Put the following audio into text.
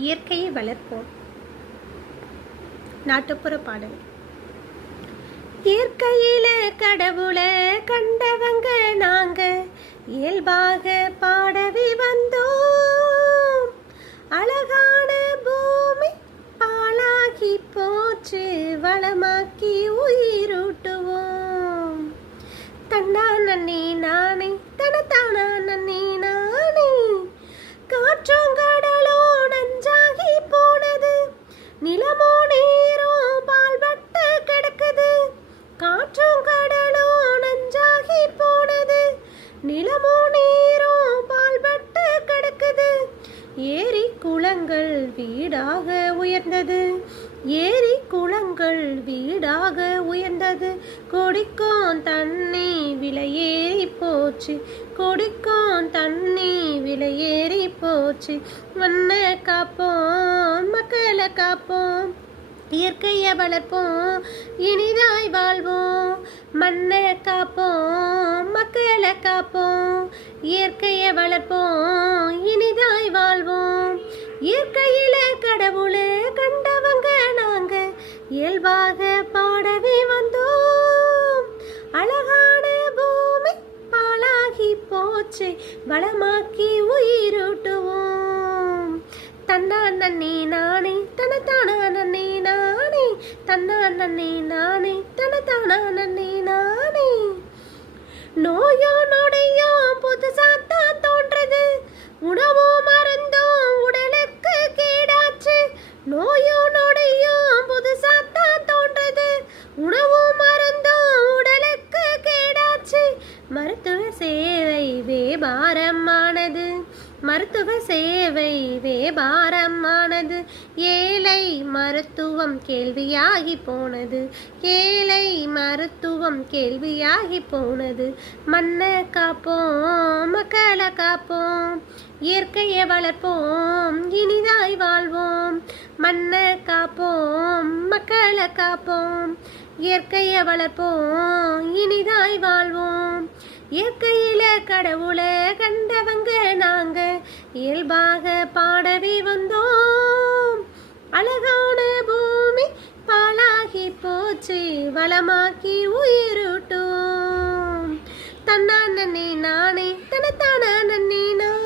இயற்கையை வளர்ப்போம். நாட்டுப்புற பாடல். இயற்கையில கடவுளை கண்டவங்க நாங்க இயல்பாக பாடவே வந்தோம். அழகான பூமி பாலாகி போச்சு, வளமாக்கி உயிரூட்டுவோம். தன்னா நன்னி நானே தனத்தானா நன்னி நானே. காற்றும் கடலோ நஞ்சாகி போனது, நிலமோ நீரோ பால்பட்டு கிடக்குது. காற்றும் கடலோ நஞ்சாகி போனது, நிலமோ நீரோ பால்பட்டு கிடக்குது. ஏரி குளங்கள் வீடாக உயர்ந்தது, ஏரி குளங்கள் வீடாக உயர்ந்தது. குடிக்கும் தண்ணி விலையேறி போச்சு, குடிக்கும் தண்ணி விலையேறி போச்சு. மண்ணை காப்போம், மக்களை காப்போம், இயற்கையை வளர்ப்போம், இனிதாய் வாழ்வோம். மண்ணை காப்போம், மக்களை காப்போம், இயற்கையை வளர்ப்போம், இனிதாய் வாழ்வோம். இயற்கையில கடவுளை கண்டவங்க நாங்க இயல்பாக பாடவே வந்தோம். அழகான பூமி பாலாகி போச்சு, வளமாக்கி உயிரூட்டுவோம். தன்னா நன்னி நானே தனத்தானா நன்னி நானே, தன்னா நன்னி நானே தனத்தானா நன்னி நானே. நோயோ நொடையோ புதுசாத்தான் தோன்றது, உணவோ மருந்தோ உடலுக்கு கேடாச்சு. நோயோ நொடையோ புதுசாத்தான் தோன்றது, உணவோ மருந்தோ உடலுக்கு கேடாச்சு. மருத்துவ சேவை வியாபாரமானது, மருத்துவ சேவை வியாபாரமானது. ஏழை மருத்துவம் கேள்வியாகி போனது, ஏழை மருத்துவம் கேள்வியாகி போனது. மண்ணை காப்போம், மக்களை காப்போம், இயற்கையை வளர்ப்போம், இனிதாய் வாழ்வோம். மண்ணை காப்போம், மக்களை காப்போம், இயற்கையை வளர்ப்போம், இனிதாய் வாழ்வோம். இயற்கையில கடவுளை கண்டவங்க நாங்க இயல்பாக பாடவே வந்தோம். அழகான பூமி பாலாகி போச்சு, வளமாக்கி உயிரூட்டும். தன்னா நன்னி நானே தனத்தானா நன்னி நானே.